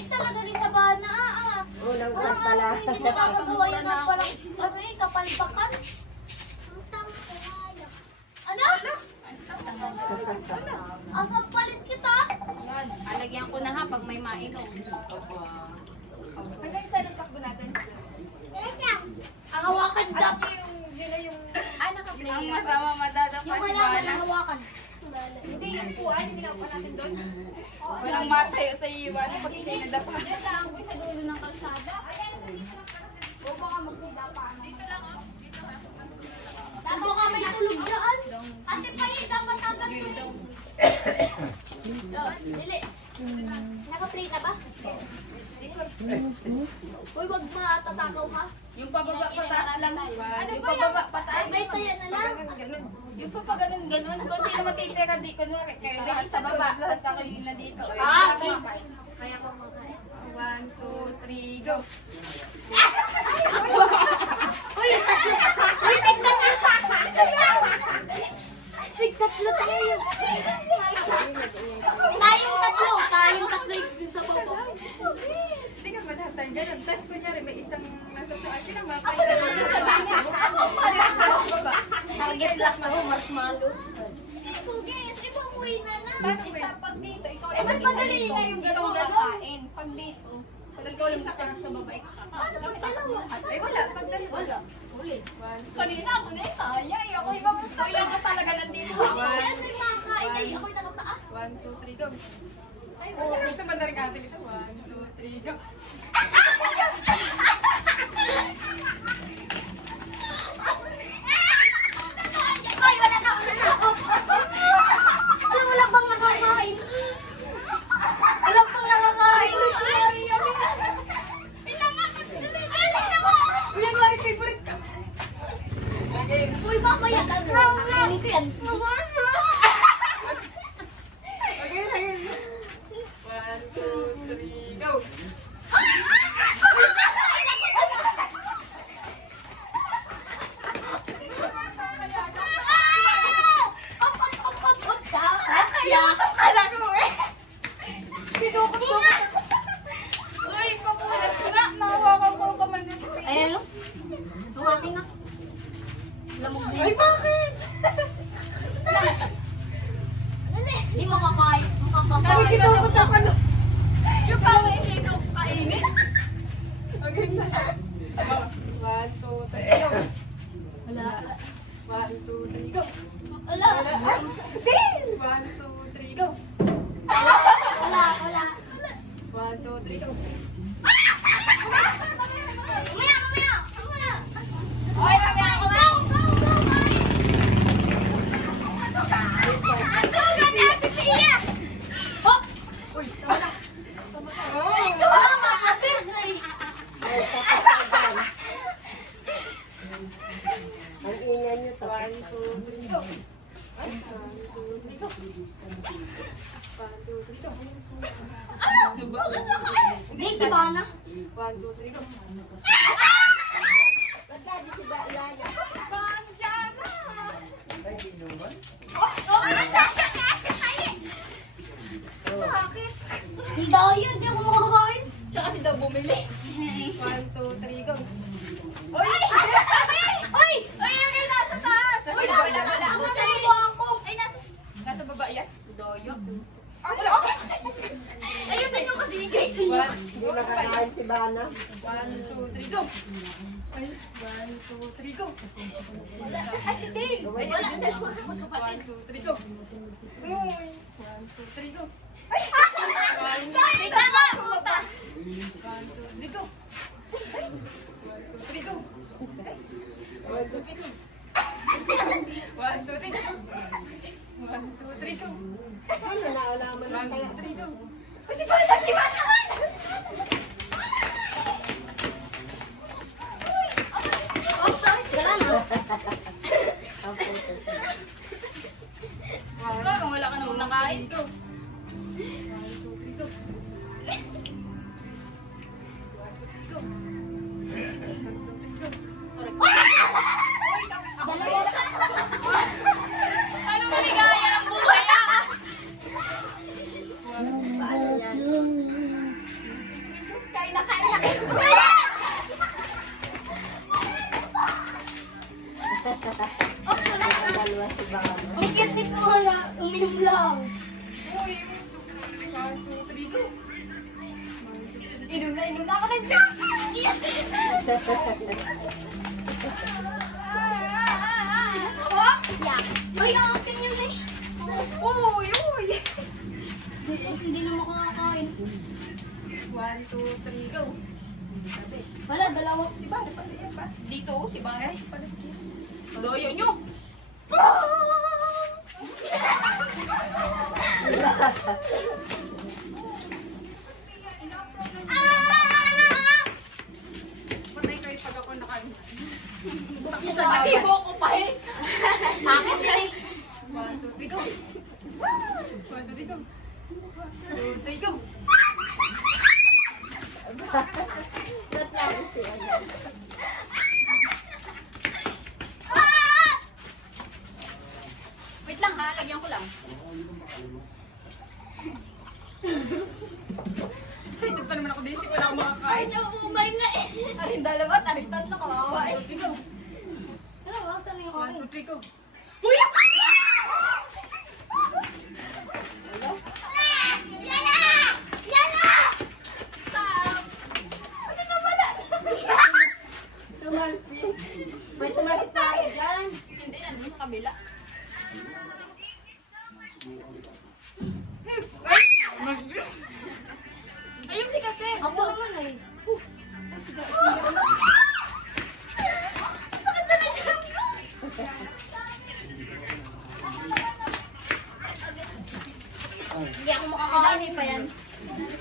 Masakit talaga rin sa bana. Unang Parang buwan pala. hindi nakakagawa yun ng parang, kapalpakan. Ano? Asang palit kita? Yan. Alagyan ko na ha pag may mainom. Hanggang isa ng takbo natin. Ang hawakan daw. Yun na yung... naka-play. Ang masama madadapat Yung si malaman Bana. ang hawakan. Hindi, yung puan, hindi na pa natin doon. Walang matayo sa iyo. Ano pag hindi nadapa? Diyan lang ako sa dulo ng kalsada. O baka magdapa. Dito lang, oh. Dato ka may tulog dyan. Ate Paye, dapat tatagin. So, dili. Naka-play na ba? Uy, wag matatakaw ha. Yung pababa pataas lang. Ano Yung ba yan? pababa pataas. Ay, may taya na lang. Ganun. Yung pa ganun. Kung sino matitira di ko na kayo lahat sa baba. Tapos ako yung na dito. Okay. Kaya ko makain. 1, 2, 3, go. Uy, yung tatlo. Uy, tigtatlo. Tigtatlo tayo. Tayong tatlo yung sa baba. Hindi ka ba lahat tayo ganun? Tapos kunyari may isang nasa taas. Hindi naman. Target lock to, marshmallow. Pugit, ipamuwi na lang. Pag dito, ikaw Eh, mas madali na yung ikaw ganun. kakain. Pag dito, pag ikaw lang sa baba, ikaw Ano pag dalawa? Ay, wala. Pag ganun. Wala. Uli. Kanina ako na kaya. Ako ibang kaya ka talaga nandito. Kasi ano yung makakain tayo? Ako'y nakataas. 1, 2, 3, go. Ay, Oh, ito ba na rin ate Lisa? 1, 2, 3, go. Ay, wala na. Alam, wala bang nakakain? Wala bang nakakain? Uy, ang lari favorite ko. Okay. Uy, mamaya. Kakainin ko yan. Okay, ayun. 1, 2, 3, go. Kala ko eh. Uy, papunas na. Nahawakan ko pa man yung Ayan, no? Ang akin na. Lamog din. Ay, bakit? Hindi makakain. Ay, Makakain. kinakot ako na. Yung parang ikaw kainin. Okay na. 1, 2, 3, go. Wala. 1, 2, 3, go. Wala. 1, 2, 3, go. Wala. Wala. 1, 2, 3, go. Mamaya, mamaya. Mamaya. Oy, mamaya ako ba? Go, go, go, guys. Oops! Tama, atis na eh. Ay, kapatid. Ang ingay niyo to. 1, 2, 3, go. 1, 2, 3, go. 1, 2, 3, go. Hindi, si Bana. 1, 2, 3, go. Ang daya, hindi ako makakain. Tsaka si daw bumili. 1, 2, 3, go. Uy! Uy! Ay, yung nasa taas. Wala, wala, wala. Ang naliwa ako. Ay, Nasa baba yan. Doyo. Ayusin nyo kasi higay. Hindi nakakain si Bana. 1, 2, 3, go. Ay, 1, 2, 3, go. Hindi. Wala. 1, 2, 3, go. Uy. 1, 2, 3, go. Ika nga, puta. 1, 2, 3, go. 1, 2, 3, go. 1, 2, 3, go. 1, 2, 3, go. 1, 2, 3, go. Ano na, wala man 1, kaya. 2, 3, go. Kasi parang nakiba naman. Oh, sorry. Wala na. Ang puto. Ikaw, kung wala ka namang nakain. Go. 1, 2, 3, go. Inom na ako ng Jack! Oh, yeah. Uy, akin yun eh. Uy, uy! Hindi na makakakain. 1, 2, 3, go! Wala, dalawa. Si Bana pala yan ba? Dito, si Bana. Doyo nyo! Patay kayo pag ako nakain. Sa matibo ko pa eh. Akin yun eh. 1, 2, 3, go! 1, 2, 3, go! 1, 2, 3, go! Ba't lang siya? Wait lang ha, lagyan ko lang. Excited pa naman ako dito, wala akong makakain. Naumay na eh. Arin dalawa, tarin tatlo, kawawa eh. Go! Ano ba? Saan yung 1, akin? 2, 3, go! Yan na! Yan na! Stop! Ano na wala? Tumalsi. May tumalsi tayo dyan. Hindi, nandun sa kabila. Ayusin kasi! Ako naman eh. Hindi ako makakakain pa yan.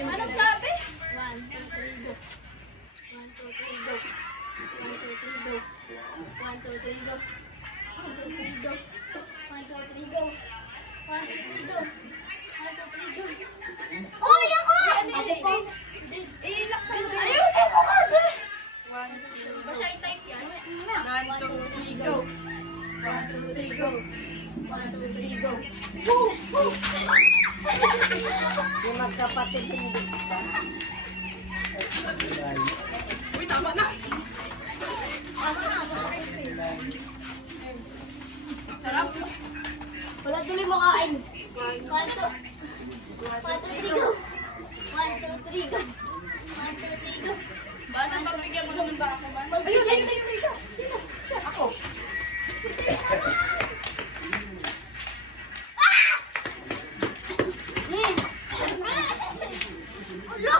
Anong sabi? 1, 2, 3, go. 1, 2, 3, go. 1, 2, 3, go. 1, 2, 3, go. 1, 2, 3, go. 1, 2, 3, go. 1, 2, 3, go. 1, 2, 3, go. Oy, ako! Ano pa? Ilak sa Ayusin mo kasi! 1, 2, Ba siya i-type yan? 1, 2, 3, go! 1, 2, 3, go. 1, 2, 3, go. Yung magkapatid hindi ba? Uy, tama na! Ano na? Sarap! Wala tuloy makain. 1, 2, 3, go. 1, 2, 3, go. 1, 2, 3, go. Ba, pagbigyan mo naman ba ako ba? Magbigyan. Ako! Ulo!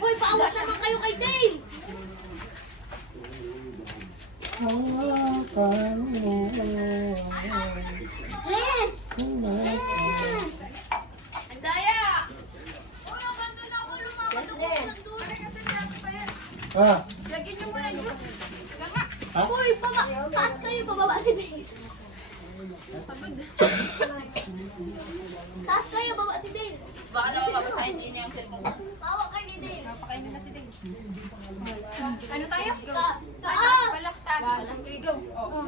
Hoy, paawas naman kayo kay Dale! Ang daya! Ah, Lagyan niyo muna yung juice. Ganga! Hoy, taas kayo, pababa si Dale. Taas kayo, baba si Dale. Baka naman mabasahin niyo niya yung cellphone ko. Bawa kayo ni Dale. Napakain na si Dave. Ano tayo? Taas. Taas! Palak, taas! Okay, go! Oh.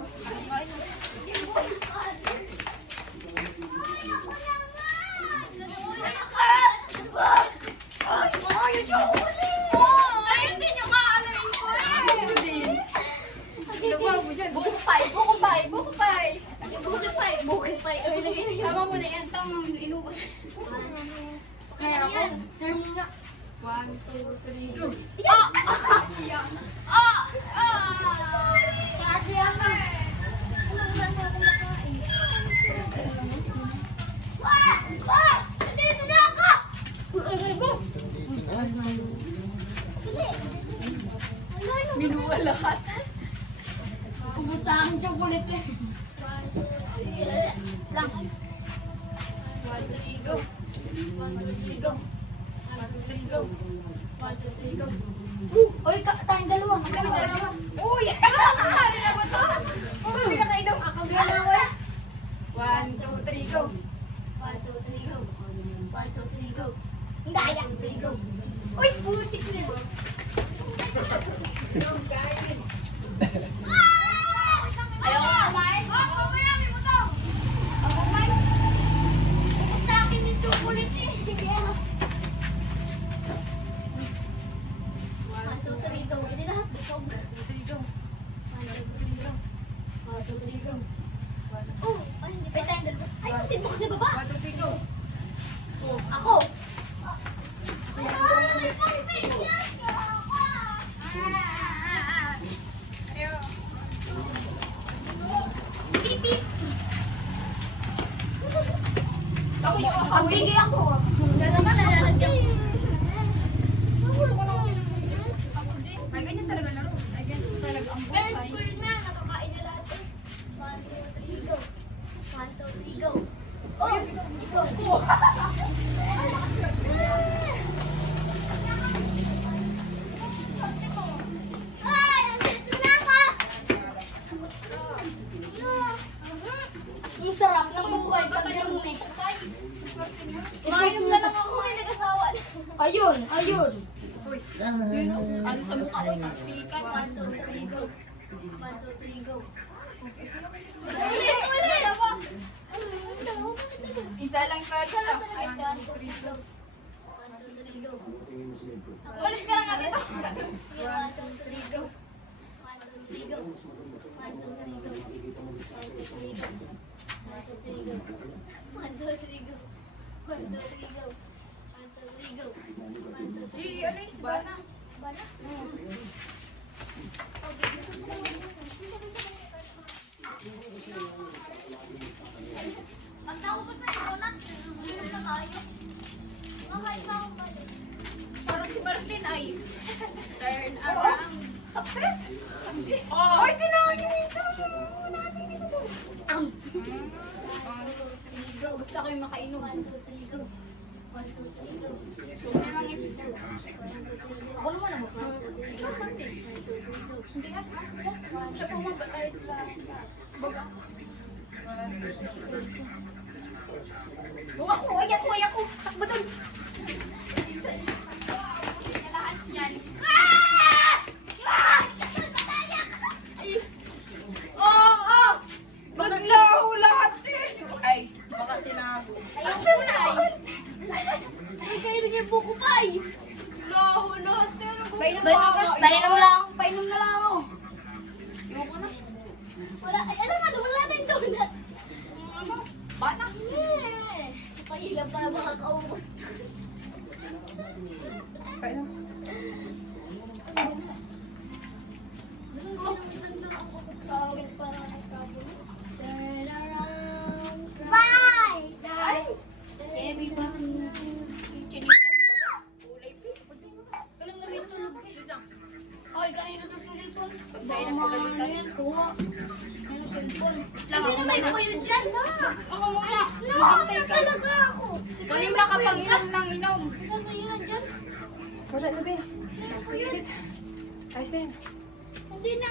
Ayun din yung aalain ko eh. Bukupay! Bukupay! Bukupay! Bukay. Tama mo na yan. Tama mo. Inubos. Kaya ako. 1, 2, 3, go! Kasi ako. Nandito na ako! Minuwa lahat. Kumusta ang chocolate eh? Lang. 1, 2, 3, go! 1, 2, 3, go! 1, 2, 3, go! 1, 2, 3, go! Uy, tayong dalawa. Kami dalawa. Uy! Ano na ba to? Hindi ka kainom. Ako gano'n ako eh. 1, 2, 3, go! 1, 2, 3, go. 1, 2, 3, go. Ang daya. Uy, putik na. Ayaw ko kumain. Pabayami mo to. Ako kumain. Sa akin yung chocolate eh. 1, 2, 3, go. Hindi lahat busog. 1, 2, 3, go! 1, 2, 3, go. 1, 2, 3, go. Oh, Wait, tayong dalawa. Ay, sino ka sa baba? 1, 2, 3, go. Ako. Beep, beep. Ang bigay ako. Gano'n ka nalalagyan. Ay, ganyan talaga laro. Ay, ganyan talaga ang Very buhay. cool na. Nakakain na lahat. 1, 2, 3, go. 1, 2, 3, go. Oh! Ikaw. Ay! Nandito na ako! Ang sarap ng buhay pag may. Mayroon na lang ako may nag-asawa. Ayun, ayun. Ano sa mukha ko, taksikan. 1, 2, 3, go. 1, 2, 3, go. Ulit, ulit! Isa lang sa Ay, 1, 2, 3, go. 1, 2, 3, go. Umalis ka lang nga dito. 1, 2, 3, go. 1, 2, 3, go. 1, 2, 3, go. 1, 2, 3, go. 1, 2, 3, go. 1, 2, 3, go. 1, 2, 3, go. 1, 2, 3, go. 1, 2, 3, Si, ano yung si Bana? Bala. Pag naubos na yung donut, gusto na kayo. Makain pa akong balik. Parang si Martin ay turn around. Success? Oh, ay, kailangan yung isa. Natin isa to. Ang! Basta kayo makainom. 1, 2, 3, go. 1, 2, 3, go. Huwag na lang isip ko. Ako naman ang Hindi nga. Siya po mabatay sa baga. Huwag ako, ay ako. Takbo doon. Lahat yan. Oo! Maglaho lahat eh! Ay, baka tinago. Ayaw ko na ay. Ay, kayo rin yung buko pa ay. Laho lahat eh! Painom na lang ako. Ayoko na. Wala, ay alam nga, wala na yung donut. Bata. Pahilang para makakaubos. Paano? Gusto ko ng isang lang ako sa akin para makakabot. Turn around. Bye! Ay! Everybody. Chinilas ba? Kulay pink. Walang namin tulog eh. Ay, kanina to sa cellphone. Pag tayo nagpagalitan. Ano yan? Kuha. Ano cellphone? Hindi na may puyo dyan. Ako muna! Maghintay ka. Talaga ako. Kunin na kapag inom ng inom. Saan kayo na dyan? Wala na ba? Ayos na yan. Hindi na.